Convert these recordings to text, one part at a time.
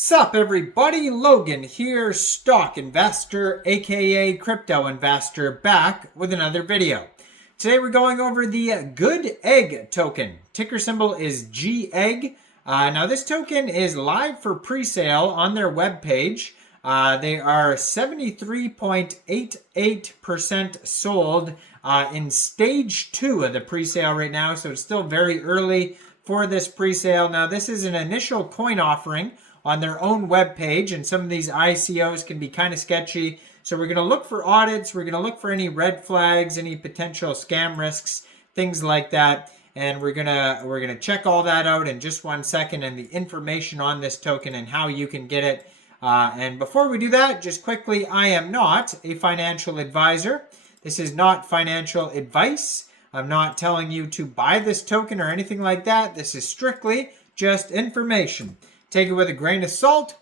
Sup everybody, Logan here, stock investor aka crypto investor, back with another video. Today we're going over the Goodegg token. Ticker symbol is Gegg. Now this token is live for pre-sale on their webpage. They are 73.88% sold in stage 2 of the pre-sale right now, so it's still very early for this pre-sale. Now this is an initial coin offering on their own webpage, and some of these ICOs can be kind of sketchy. So we're going to look for audits, we're going to look for any red flags, any potential scam risks, things like that. And we're gonna check all that out in just 1 second, and the information on this token and how you can get it. And before we do that, just quickly, I am not a financial advisor. This is not financial advice. I'm not telling you to buy this token or anything like that. This is strictly just information. Take it with a grain of salt.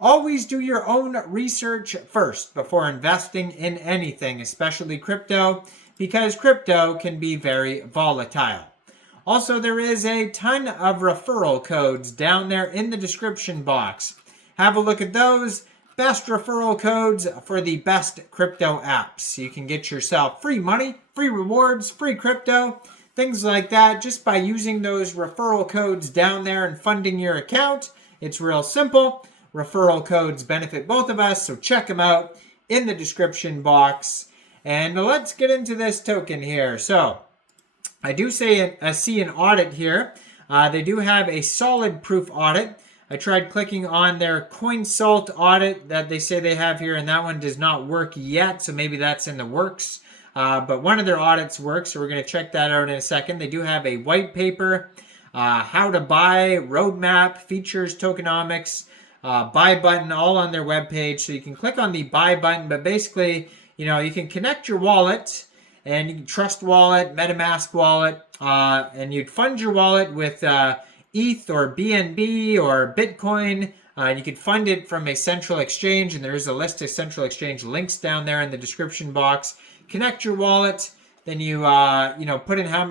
Always do your own research first before investing in anything, especially crypto, because crypto can be very volatile. Also, there is a ton of referral codes down there in the description box. Have a look at those. Best referral codes for the best crypto apps. You can get yourself free money, free rewards, free crypto, things like that, just by using those referral codes down there and funding your account. It's real simple. Referral codes benefit both of us, so check them out in the description box. And let's get into this token here. So I do see an audit here. They do have a solid proof audit. I tried clicking on their CoinSalt audit that they say they have here, and that one does not work yet, so maybe that's in the works. But one of their audits works, so we're going to check that out in a second. They do have a white paper, how to buy, roadmap, features, tokenomics, buy button, all on their webpage. So you can click on the buy button, but basically, you can connect your wallet, and you can Trust Wallet, MetaMask wallet, and you'd fund your wallet with ETH or BNB or Bitcoin. You could fund it from a central exchange, and there is a list of central exchange links down there in the description box. Connect your wallet, then you put in how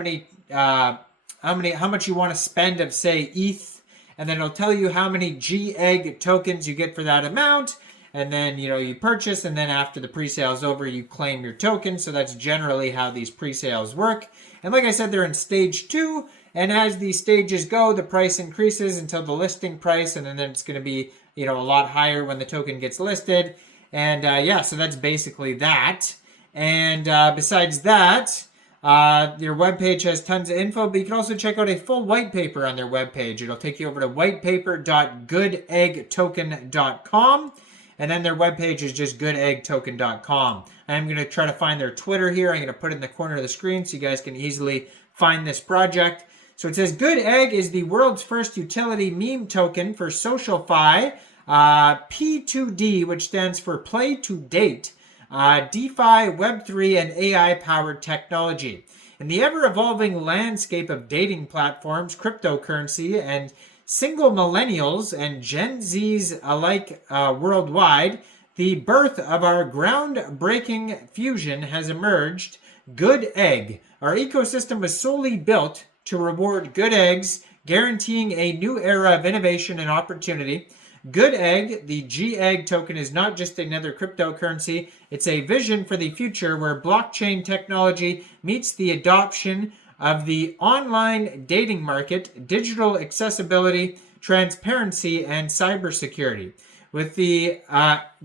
much you want to spend of, say, ETH, and then it'll tell you how many Gegg tokens you get for that amount. And then, you purchase, and then after the pre-sale is over, you claim your token. So that's generally how these pre-sales work. And like I said, they're in stage 2. And as these stages go, the price increases until the listing price. And then it's going to be, a lot higher when the token gets listed. And so that's basically that. And besides that, your webpage has tons of info, but you can also check out a full white paper on their webpage. It'll take you over to whitepaper.goodeggtoken.com. And then their webpage is just goodeggtoken.com. I'm going to try to find their Twitter here. I'm going to put it in the corner of the screen so you guys can easily find this project. So it says, Goodegg is the world's first utility meme token for SocialFi, P2D, which stands for Play to Date, DeFi, Web3, and AI-powered technology. In the ever-evolving landscape of dating platforms, cryptocurrency, and single millennials and Gen Zs alike worldwide, the birth of our groundbreaking fusion has emerged. Goodegg. Our ecosystem was solely built to reward good eggs, guaranteeing a new era of innovation and opportunity. Goodegg, the Gegg token, is not just another cryptocurrency. It's a vision for the future where blockchain technology meets the adoption of the online dating market, digital accessibility, transparency, and cybersecurity. With the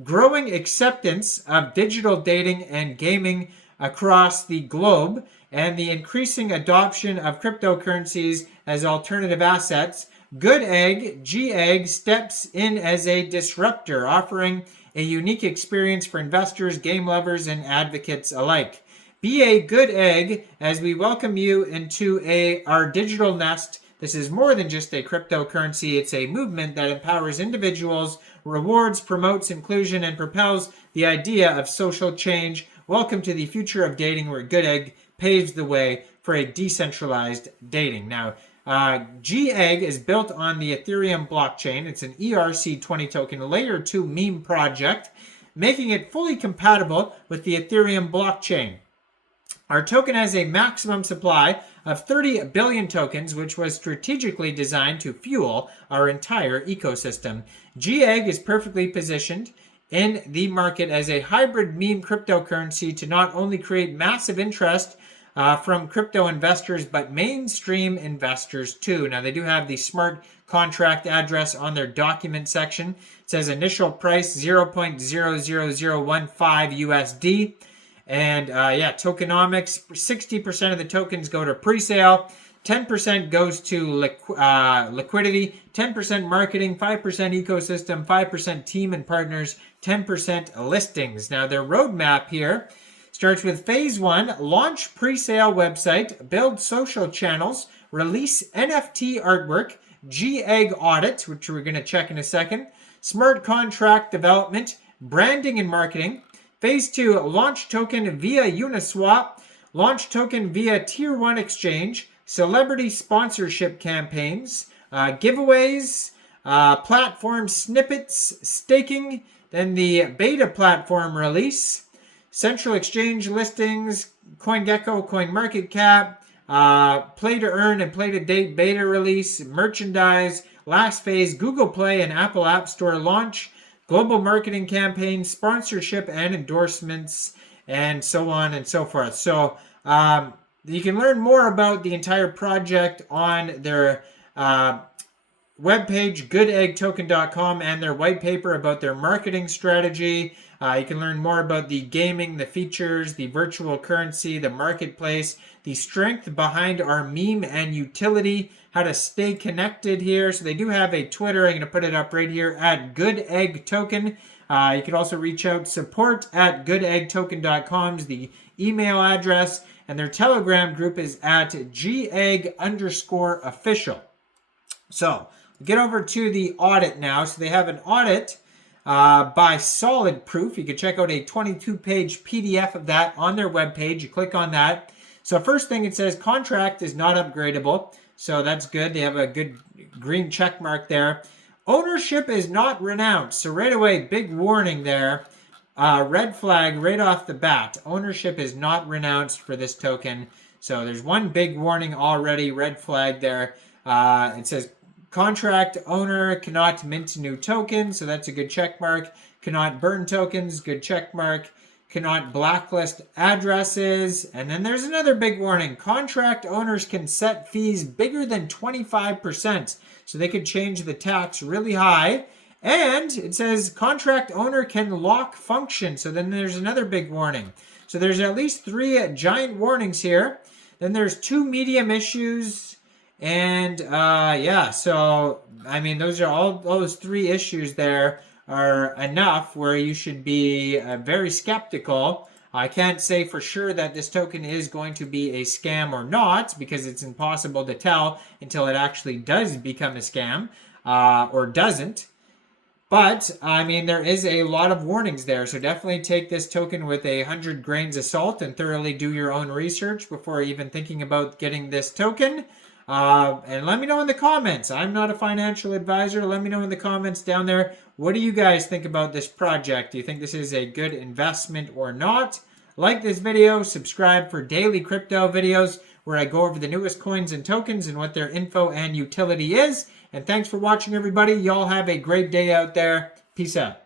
growing acceptance of digital dating and gaming across the globe, and the increasing adoption of cryptocurrencies as alternative assets, Gegg steps in as a disruptor, offering a unique experience for investors, game lovers, and advocates alike. Be a good egg as we welcome you into our digital nest. This is more than just a cryptocurrency. It's a movement that empowers individuals, rewards, promotes inclusion, and propels the idea of social change. Welcome to the future of dating, where Goodegg paves the way for a decentralized dating. Now, Gegg is built on the Ethereum blockchain. It's an ERC20 token, layer 2 meme project, making it fully compatible with the Ethereum blockchain. Our token has a maximum supply of 30 billion tokens, which was strategically designed to fuel our entire ecosystem. Gegg is perfectly positioned in the market as a hybrid meme cryptocurrency to not only create massive interest from crypto investors, but mainstream investors too. Now, they do have the smart contract address on their document section. It says initial price 0.00015 USD. And yeah, tokenomics, 60% of the tokens go to pre-sale, 10% goes to liquidity, 10% marketing, 5% ecosystem, 5% team and partners, 10% listings. Now, their roadmap here starts with phase 1, launch pre-sale website, build social channels, release NFT artwork, Gegg audit, which we're going to check in a second, smart contract development, branding and marketing. Phase 2, launch token via Uniswap, launch token via Tier 1 exchange, celebrity sponsorship campaigns, giveaways, platform snippets, staking, then the beta platform release, central exchange listings, CoinGecko, CoinMarketCap, play to earn and play to date beta release, merchandise, last phase, Google Play and Apple App Store launch, global marketing campaigns, sponsorship and endorsements, and so on and so forth. So you can learn more about the entire project on their webpage, goodeggtoken.com, and their white paper about their marketing strategy. You can learn more about the gaming, the features, the virtual currency, the marketplace, the strength behind our meme and utility, how to stay connected here. So they do have a Twitter. I'm going to put it up right here at goodeggtoken. You can also reach out, support at goodeggtoken.com is the email address. And their Telegram group is at Gegg_official. So get over to the audit now. So they have an audit by Solid Proof. You can check out a 22-page PDF of that on their webpage. You click on that. So first thing it says, contract is not upgradable. So that's good. They have a good green check mark there. Ownership is not renounced. So right away, big warning there. Red flag right off the bat. Ownership is not renounced for this token. So there's one big warning already, red flag there. It says contract owner cannot mint new tokens. So that's a good check mark. Cannot burn tokens. Good check mark. Cannot blacklist addresses. And then there's another big warning. Contract owners can set fees bigger than 25%. So they could change the tax really high. And it says contract owner can lock function. So then there's another big warning. So there's at least 3 giant warnings here. Then there's 2 medium issues. And yeah, so I mean, those are all those 3 issues there are enough where you should be very skeptical. I can't say for sure that this token is going to be a scam or not, because it's impossible to tell until it actually does become a scam or doesn't. But, I mean, there is a lot of warnings there, so definitely take this token with 100 grains of salt and thoroughly do your own research before even thinking about getting this token. And let me know in the comments. I'm not a financial advisor. Let me know in the comments down there. What do you guys think about this project? Do you think this is a good investment or not? Like this video, subscribe for daily crypto videos where I go over the newest coins and tokens and what their info and utility is. And thanks for watching, everybody. Y'all have a great day out there. Peace out.